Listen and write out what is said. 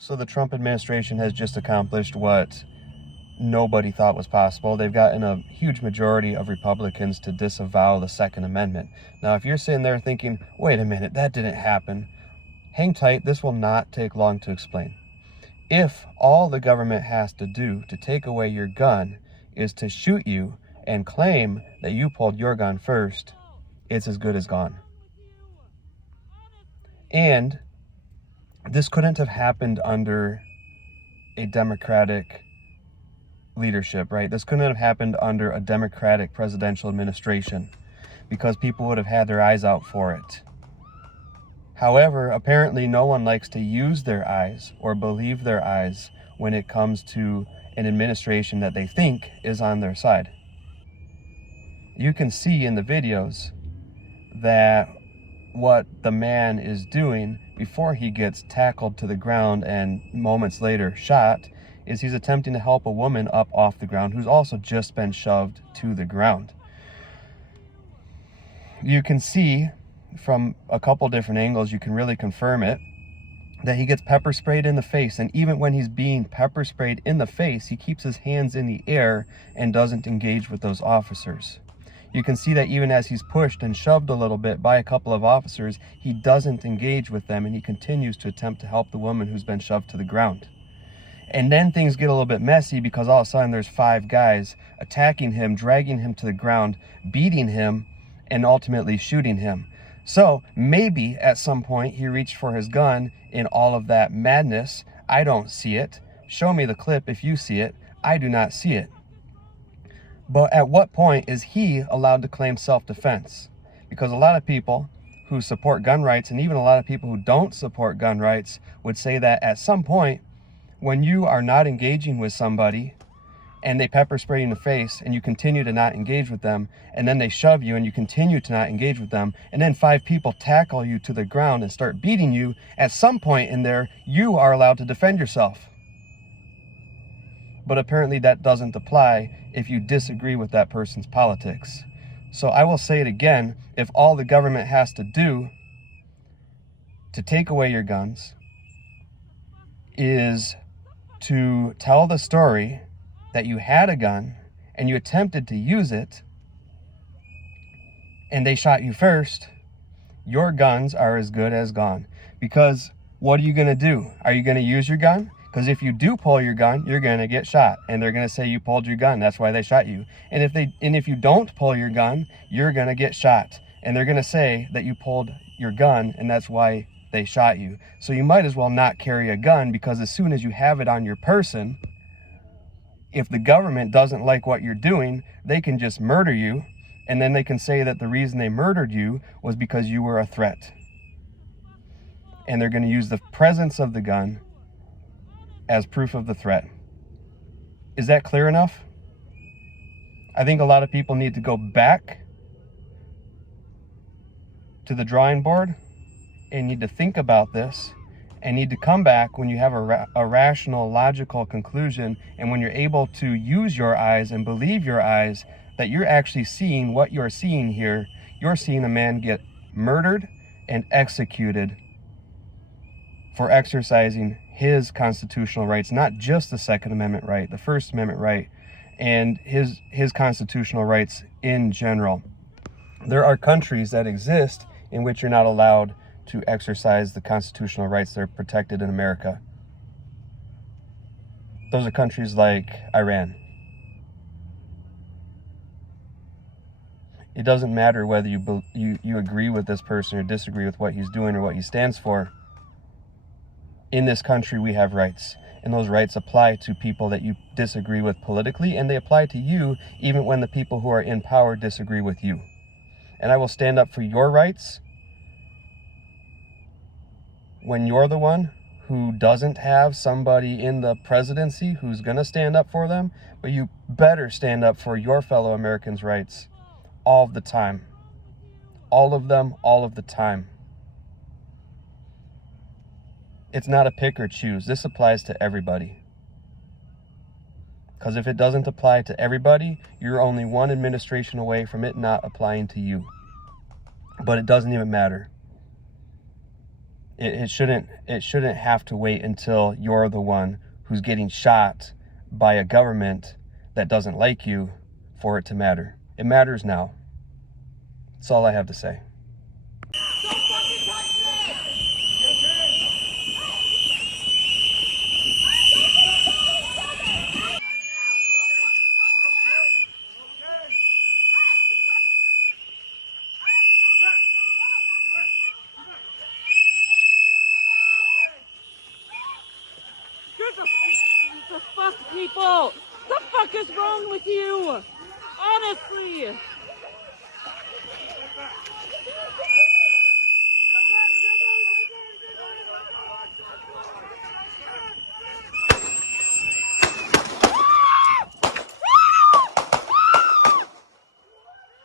So the Trump administration has just accomplished what nobody thought was possible. They've gotten a huge majority of Republicans to disavow the Second Amendment. Now, if you're sitting there thinking, wait a minute, that didn't happen, hang tight, this will not take long to explain. If all the government has to do to take away your gun is to shoot you and claim that you pulled your gun first, it's as good as gone. And this couldn't have happened under a Democratic leadership, right? This couldn't have happened under a Democratic presidential administration because people would have had their eyes out for it. However, apparently no one likes to use their eyes or believe their eyes when it comes to an administration that they think is on their side. You can see in the videos that what the man is doing before he gets tackled to the ground and moments later shot is he's attempting to help a woman up off the ground who's also just been shoved to the ground. You can see from a couple different angles, you can really confirm it, that he gets pepper sprayed in the face. And even when he's being pepper sprayed in the face, he keeps his hands in the air and doesn't engage with those officers. You can see that even as he's pushed and shoved a little bit by a couple of officers, he doesn't engage with them and he continues to attempt to help the woman who's been shoved to the ground. And then things get a little bit messy because all of a sudden there's 5 guys attacking him, dragging him to the ground, beating him, and ultimately shooting him. So maybe at some point he reached for his gun in all of that madness. I don't see it. Show me the clip if you see it. I do not see it. But at what point is he allowed to claim self-defense? Because a lot of people who support gun rights and even a lot of people who don't support gun rights would say that at some point when you are not engaging with somebody and they pepper spray you in the face and you continue to not engage with them, and then they shove you and you continue to not engage with them, and then 5 people tackle you to the ground and start beating you, at some point in there, you are allowed to defend yourself. But apparently that doesn't apply if you disagree with that person's politics. So I will say it again, if all the government has to do to take away your guns is to tell the story that you had a gun and you attempted to use it and they shot you first, your guns are as good as gone. Because what are you going to do? Are you going to use your gun? Because if you do pull your gun, you're going to get shot and they're going to say you pulled your gun. That's why they shot you. And if you don't pull your gun, you're going to get shot and they're going to say that you pulled your gun and that's why they shot you. So you might as well not carry a gun, because as soon as you have it on your person, if the government doesn't like what you're doing, they can just murder you, and then they can say that the reason they murdered you was because you were a threat. And they're going to use the presence of the gun as proof of the threat. Is that clear enough? I think a lot of people need to go back to the drawing board and need to think about this and need to come back when you have a rational, logical conclusion, and when you're able to use your eyes and believe your eyes that you're actually seeing what you're seeing here. You're seeing a man get murdered and executed for exercising his constitutional rights, not just the Second Amendment right, the First Amendment right, and his constitutional rights in general. There are countries that exist in which you're not allowed to exercise the constitutional rights that are protected in America. Those are countries like Iran. It doesn't matter whether you agree with this person or disagree with what he's doing or what he stands for. In this country, we have rights, and those rights apply to people that you disagree with politically, and they apply to you even when the people who are in power disagree with you. And I will stand up for your rights when you're the one who doesn't have somebody in the presidency who's going to stand up for them, but you better stand up for your fellow Americans' rights all of the time. All of them, all of the time. It's not a pick or choose. This applies to everybody. Because if it doesn't apply to everybody, you're only one administration away from it not applying to you. But it doesn't even matter. It shouldn't have to wait until you're the one who's getting shot by a government that doesn't like you for it to matter. It matters now. That's all I have to say. The fuck, people! The fuck is wrong with you? Honestly!